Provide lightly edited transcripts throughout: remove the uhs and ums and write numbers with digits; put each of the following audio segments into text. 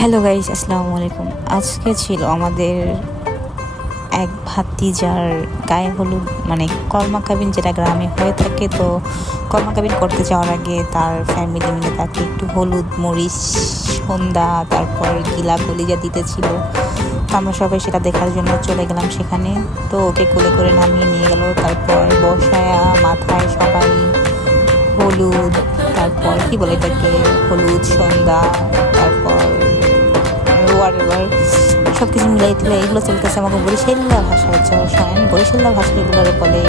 Hello guys, আসসালামু আলাইকুম। আজকে ছিল আমাদের এক ভাতিজার গায়ে হলুদ, মানে কর্মকাবিন যেটা গ্রামে হয়ে থাকে। তো কর্মকাবিন করতে যাওয়ার আগে তার ফ্যামিলি মিলে তাকে একটু হলুদ মরিচ সন্ধ্যা তারপর গিলা কলিজা দিতেছিল। তো আমরা সবাই সেটা দেখার জন্য চলে গেলাম সেখানে। তো ওকে কোলে করে নামিয়ে নিয়ে গেল, তারপর বসায়া মাথায় সবাই হলুদ, তারপর কি বলে এটাকে, হলুদ সন্ধ্যা, তারপর ওয়ারেভার সব কিছু মিলাই টিলাই এগুলো চলতেছে। আমাকে বরিশাল্লা ভাষায় শোনেন, বরিশাল্লা ভাষা এগুলোর বলে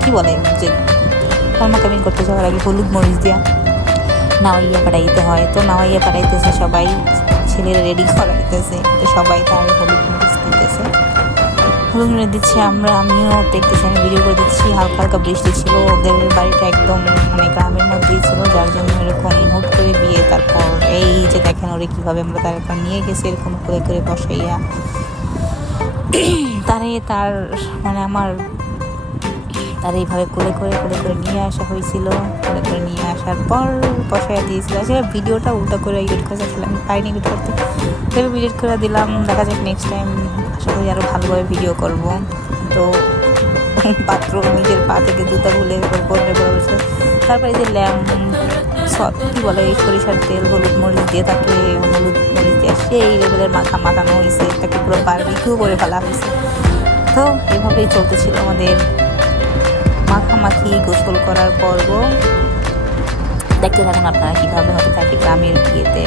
কি বলে, যে কর্মকামিন করতে যাওয়ার আগে হলুদ মরিচ দিয়া নাওয়াইয়া পাঠাইতে হয়। তো নাওয়াইয়া পাঠাইতেছে, সবাই ছেলেরা রেডি করাইতেছে। তো সবাই তার হলুদ মরিচ দিতেছে, হলুদ মরিচ দিচ্ছে। আমিও দেখতেছি, আমি ভিডিও করে দিচ্ছি। হালকা হালকা বৃষ্টি ছিল, ওদের বাড়িটা একদম মানে গ্রামের মধ্যেই ছিল, যার জন্য এরকম হুট করে বিয়ে। তারপর এই যে দেখেন ওরে কীভাবে আমরা তারপর নিয়ে গেছি এরকম করে করে বসাইয়া তার মানে আমার তার এইভাবে করে করে করে করে নিয়ে আসা হয়েছিল। করে করে নিয়ে আসার পর বসাইয়া দিয়েছিল। আসলে ভিডিওটা উল্টো করে এডিট করে আসলে আমি পাইনি এডিট করতে, তবে এডিট করে দিলাম। দেখা যাক নেক্সট টাইম, আশা করি আরও ভালোভাবে ভিডিও করব। তো পাত্র নিজের পা থেকে জুতা খুলে বন্যে করে বসে, তারপরে এই যে কী বলে, এই সরিষার তেল হলুদ মরিচ দিয়ে তাকে হলুদ মরিচ দিয়ে সেই লেভেলের মাখানো হয়েছে, তাকে পুরো বারবিকিউ করে ফেলা হয়েছে। তো এভাবেই চলতেছিল আমাদের মাখামাখি গোসল করার পর্ব। দেখতে থাকুন আপনারা কীভাবে হতে থাকে গ্রামের বিয়েতে।